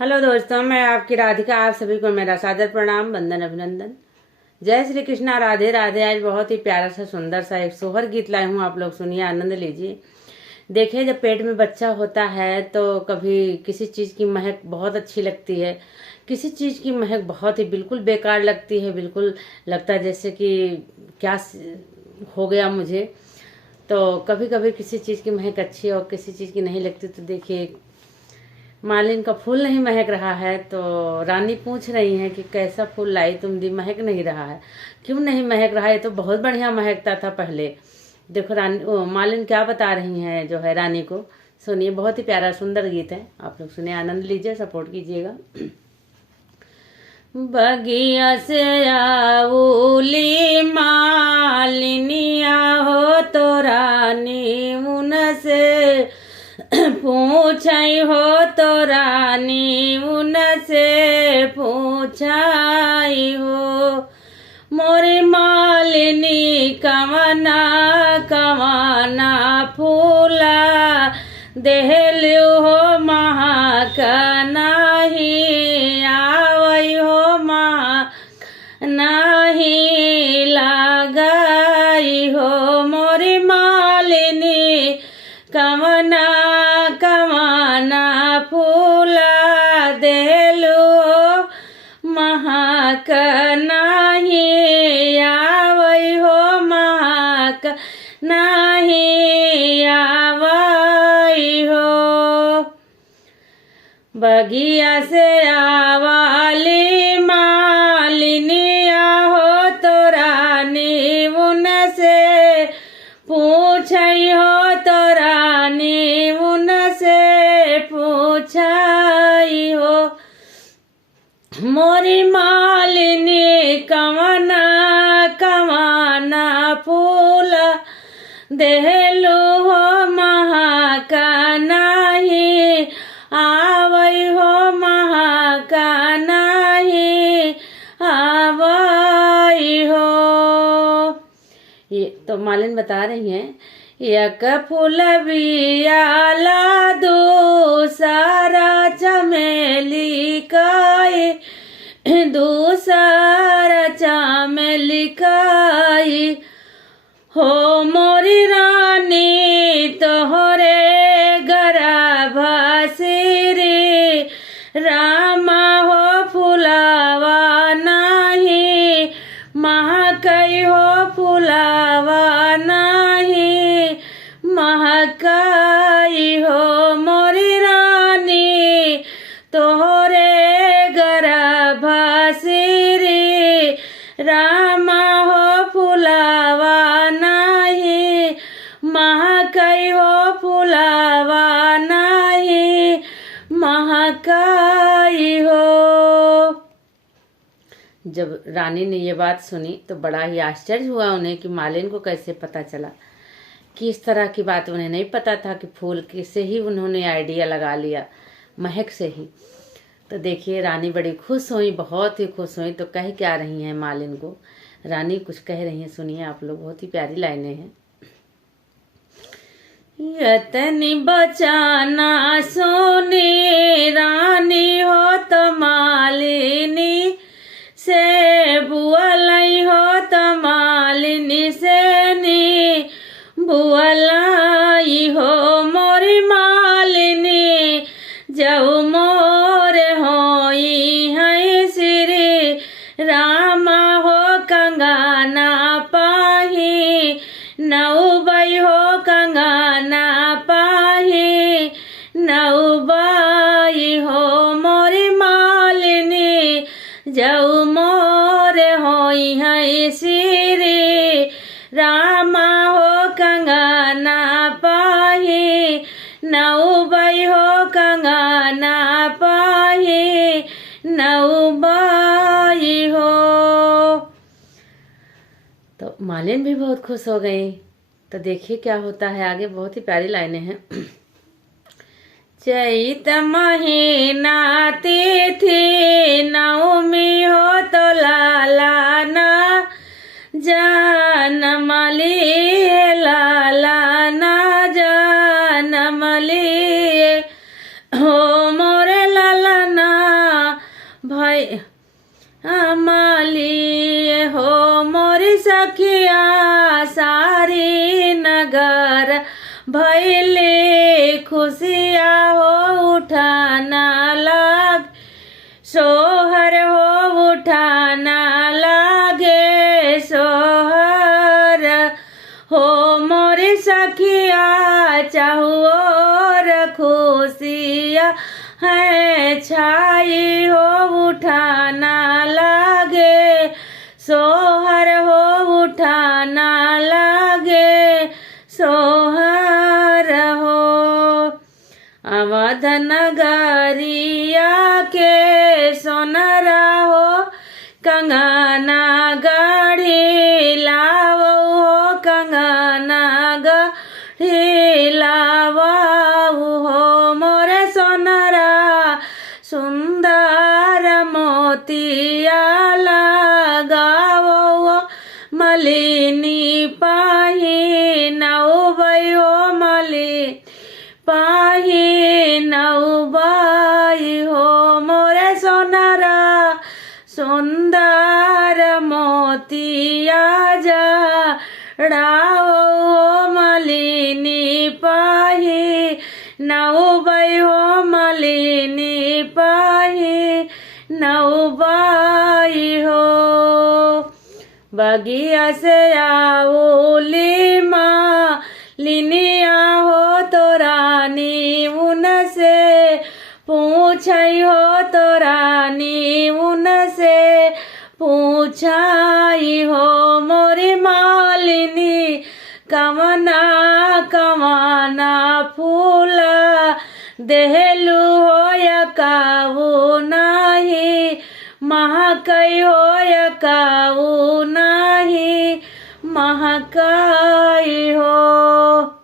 Hello दोस्तों, मैं आपकी राधिका। आप सभी को मेरा सादर प्रणाम, वंदन, अभिनंदन। जय श्री कृष्णा, राधे राधे। आज बहुत ही प्यारा सा सुंदर सा एक सोहर गीत लाई हूँ, आप लोग सुनिए, आनंद लीजिए। देखिए, जब पेट में बच्चा होता है तो कभी किसी चीज़ की महक बहुत अच्छी लगती है, किसी चीज़ की महक बहुत ही बिल्कुल बेकार लगती है। बिल्कुल लगता है जैसे कि क्या हो गया मुझे। तो कभी कभी किसी चीज़ की महक अच्छी और किसी चीज़ की नहीं लगती। तो देखिए, मालिन का फूल नहीं महक रहा है तो रानी पूछ रही है कि कैसा फूल लाई तुम दी, महक नहीं रहा है। क्यों नहीं महक रहा है, ये तो बहुत बढ़िया महकता था पहले। देखो रानी, मालिन क्या बता रही हैं जो है रानी को। सुनिए, बहुत ही प्यारा सुंदर गीत है, आप लोग सुनिए, आनंद लीजिए, सपोर्ट कीजिएगा। बगिया से आऊली मालिनिया हो तो रानी उन से पूछई हो तो रानी उन से पूछाई हो। मोरी मालिनी कवना कवना फूला देहलू हो महक नाही आवई हो महक नाही लगाई हो। मोरी मालिनी कवना कवना फूला देलू महक नाही आवई हो महक नाही आवई हो। बगिया से आवाली मालिनिया हो तो रानी उन से पूछई हो तो रानी उन से पूछई हो। मोरी मालिनी कवना कवना फूल देहलू हो महक नाही आवई हो महक नाही आवई हो। ये तो मालिन बता रही हैं, एक फूल बियाला दूसरा चमेली काई, दूसरा चमेली काई हो। मोरी रानी तोहरे गर्भ सिरी रामा हो फुलावा नाही महकई हो फुलावा नाही महकई हो। मोरी रानी तोहरे गर्भ सिरी रामा हो फुलावा नाही महकई हो फुलावा नाही महकई हो। जब रानी ने ये बात सुनी तो बड़ा ही आश्चर्य हुआ उन्हें कि मालिन को कैसे पता चला कि इस तरह की बात उन्हें नहीं पता था कि फूल के से ही उन्होंने आइडिया लगा लिया, महक से ही। तो देखिए, रानी बड़ी खुश हुई, बहुत ही खुश हुई। तो कह क्या रही हैं मालिन को, रानी कुछ कह रही हैं, सुनिए आप लोग, बहुत ही प्यारी लाइनें हैं। यतनी बचाना सोनी रानी हो तो मालिनी से बुअलई हो तो मालिनी से नी बुअलई हो। मोरी मालिनी जऊ मोर होई है श्री रामा हो कंगाना पाही नौबई हो कंगाना पाही नौबई हो। मोरी मालिनी जऊ मोर होई है श्री रामा हो कंगाना पाही नौबई हो कंगाना पाही नौबई हो। तो मालिन भी बहुत खुश हो गई। तो देखिए क्या होता है आगे, बहुत ही प्यारी लाइनें हैं। चैत महीना तिथि नवमी हो तो लाला ना जनम लिए लाला ना जनम लिए हो मोरे लाला ना भय अमली हो मोरी सखिया सारी नगर भैले खुशिया हो उठाना लाग सोहर हो उठाना लागे सोहर हो मोरी सखिया चाहुओर खुशिया है छाई हो उठाना लागे सोहर हो उठाना लागे सोहर हो अवध नगरिया के सोनरा हो कंगना गढ़ी लावो हो कंगना गढ़ी लावो हो मोरे सोनरा सुंदर मोतिया लगावो हो मलिनी पाही नौबई हो मलिनी पाही नौबई हो मोरे सोनरा सुंदर मोतिया जड़ाओ मलिनी पाही नौबई हो मलिनी पाही नौबई हो बगिया से आओली माँ लिनिया हो तो रानी उनसे पूछई हो तो रानी उनसे पूछाई हो मोरी मालिनी कमना कमाना फूला देहलू हो या काऊ नाही महकई हो या काऊ नाही महकई हो।